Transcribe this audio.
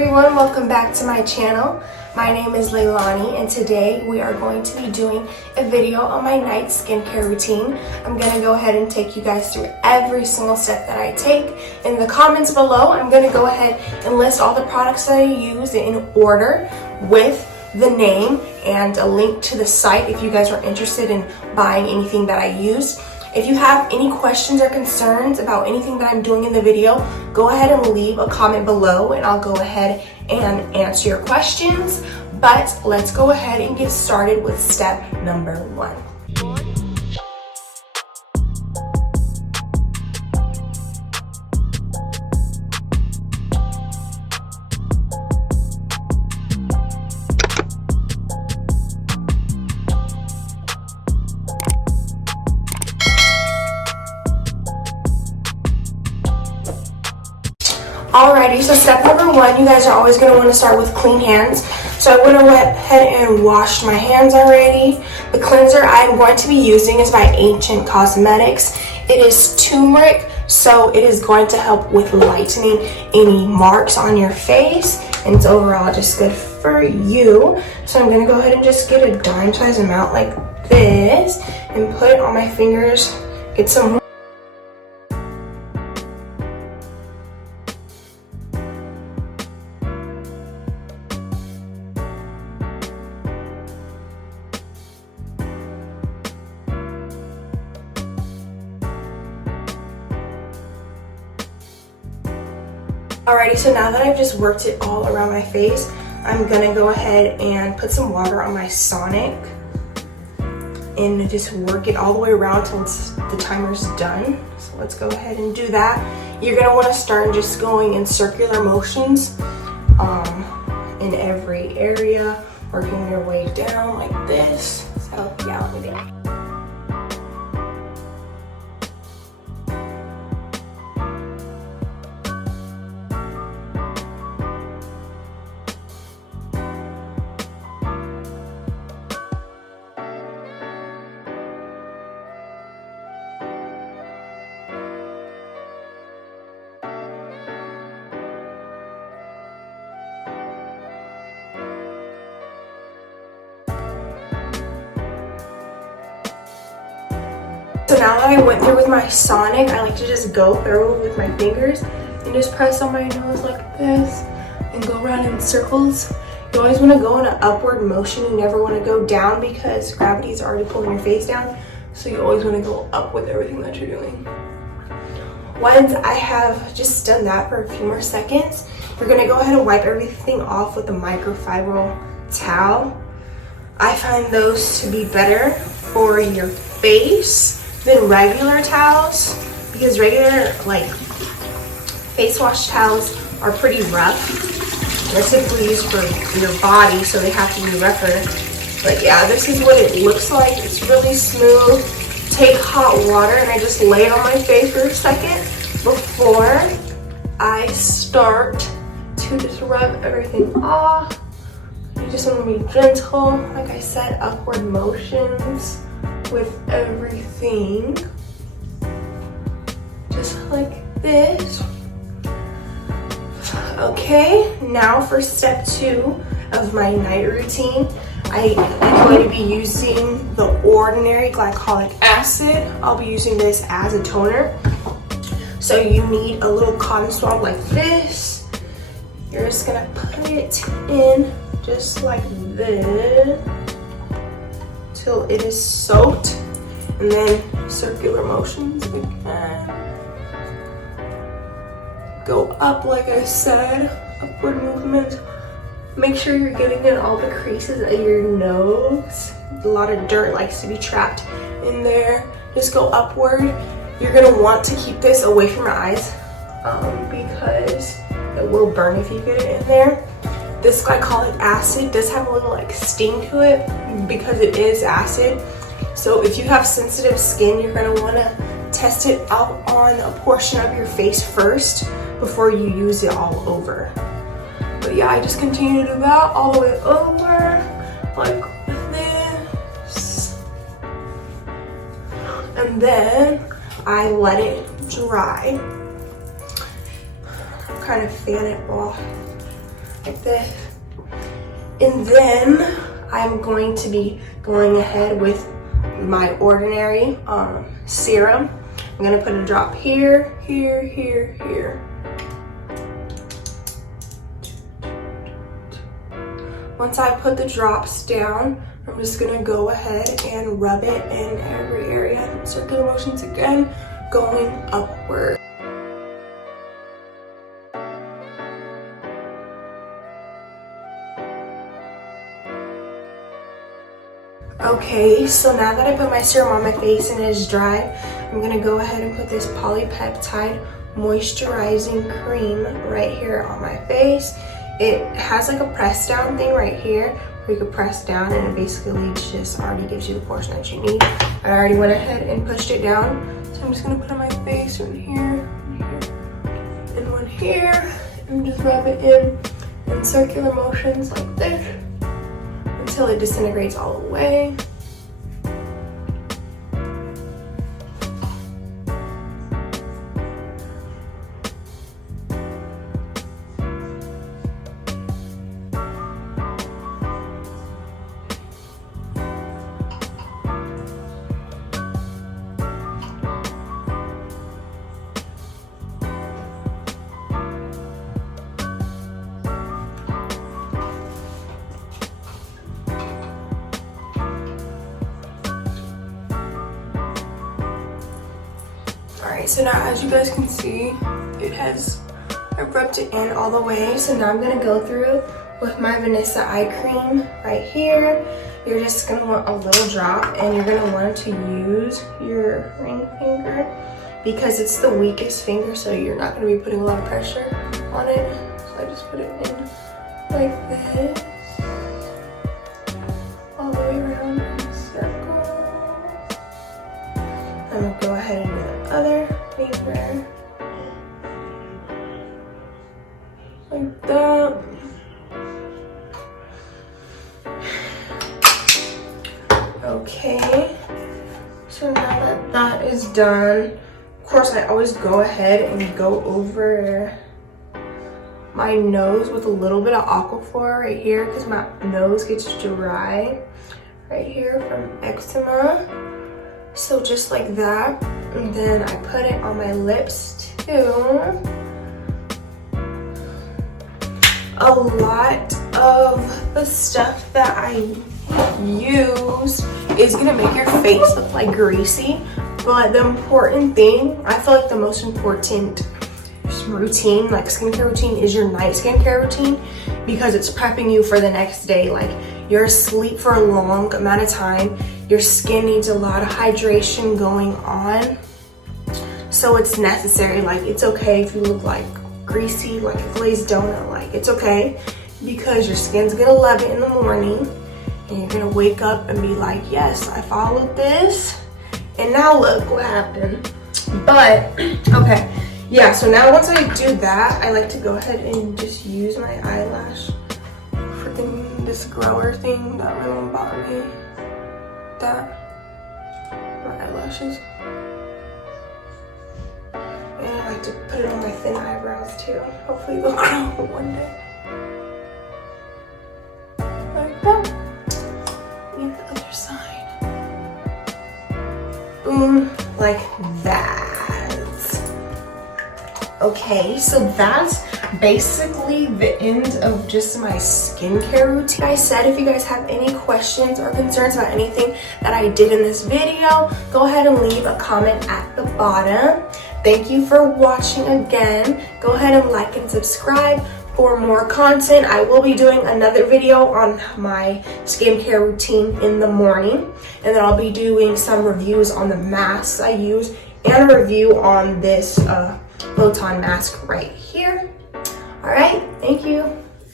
everyone, welcome back to my channel. My name is Leilani and today we are going to be doing a video on my night skincare routine. I'm going to go ahead and take you guys through every single step that I take. In the comments below, I'm going to go ahead and list all the products that I use in order with the name and a link to the site if you guys are interested in buying anything that I use. If you have any questions or concerns about anything that I'm doing in the video, go ahead and leave a comment below and I'll go ahead and answer your questions. But let's go ahead and get started with step number 1. Alrighty, so step number 1, you guys are always going to want to start with clean hands. So I went ahead and washed my hands already. The cleanser I'm going to be using is by Ancient Cosmetics. It is turmeric, so it is going to help with lightening any marks on your face. And it's overall just good for you. So I'm going to go ahead and just get a dime size amount like this and put it on my fingers. Get some Alrighty, so now that I've just worked it all around my face, I'm gonna go ahead and put some water on my Sonic and just work it all the way around till the timer's done. So let's go ahead and do that. You're gonna wanna start just going in circular motions in every area, working your way down like this. So yeah, let me do it. So now that I went through with my Sonic, I like to just go through with my fingers and just press on my nose like this and go around in circles. You always want to go in an upward motion. You never want to go down because gravity is already pulling your face down. So you always want to go up with everything that you're doing. Once I have just done that for a few more seconds, you're going to go ahead and wipe everything off with a microfiber towel. I find those to be better for your face than regular towels because regular face wash towels are pretty rough. They're typically used for your body, so they have to be rougher. But yeah, this is what it looks like. It's really smooth. Take hot water and I just lay it on my face for a second before I start to just rub everything off. You just want to be gentle, like I said, upward motions with everything, just like this. Okay, now for step 2 of my night routine, I am going to be using the Ordinary Glycolic Acid. I'll be using this as a toner. So you need a little cotton swab like this. You're just gonna put it in just like this till it is soaked, and then circular motions again. Go up like I said, upward movement. Make sure you're getting in all the creases of your nose. A lot of dirt likes to be trapped in there. Just go upward. You're gonna want to keep this away from your eyes because it will burn if you get it in there. This glycolic acid does have a little sting to it because it is acid. So if you have sensitive skin, you're gonna wanna test it out on a portion of your face first before you use it all over. But yeah, I just continue to do that all the way over like this. And then I let it dry. Kind of fan it off like this. And then I'm going to be going ahead with my ordinary serum. I'm gonna put a drop here, here, here, here. Once I put the drops down, I'm just gonna go ahead and rub it in every area. Circular motions again, going upward. Okay, so now that I put my serum on my face and it is dry, I'm gonna go ahead and put this Polypeptide moisturizing cream right here on my face. It has like a press down thing right here where you can press down, and it basically just already gives you the portion that you need. I already went ahead and pushed it down, so I'm just gonna put it on my face one here, and one here, and just rub it in circular motions like this until it disintegrates all the way. Alright, so now as you guys can see, I've rubbed it in all the way. So now I'm gonna go through with my Vanissa eye cream right here. You're just gonna want a little drop, and you're gonna want to use your ring finger because it's the weakest finger, so you're not gonna be putting a lot of pressure on it. So I just put it in like this, all the way around in a circle. I'm gonna go ahead and do the other finger, like that. Okay, so now that that is done, of course I always go ahead and go over my nose with a little bit of Aquaphor right here because my nose gets dry right here from eczema. So just like that, and then I put it on my lips too. A lot of the stuff that I use is gonna make your face look like greasy, but the important thing, I feel like the most important routine, like skincare routine, is your night skincare routine, because it's prepping you for the next day. Like, you're asleep for a long amount of time, your skin needs a lot of hydration going on, so it's necessary. Like, it's okay if you look like greasy, like a glazed donut, like it's okay, because your skin's gonna love it in the morning, and you're gonna wake up and be like, yes, I followed this, and now look what happened. But okay, yeah, so now once I do that, I like to go ahead and just use my eyelash freaking this grower thing that really won't bother me. That, my eyelashes. And I like to put it on my thin eyebrows too. Hopefully they'll grow one day. Like that. And the other side. Boom, like that. Okay, so that's basically the end of just my skincare routine. Like I said, if you guys have any questions or concerns about anything that I did in this video, go ahead and leave a comment at the bottom. Thank you for watching again. Go ahead and like and subscribe for more content. I will be doing another video on my skincare routine in the morning, and then I'll be doing some reviews on the masks I use and a review on this Photon mask right here. All right, thank you.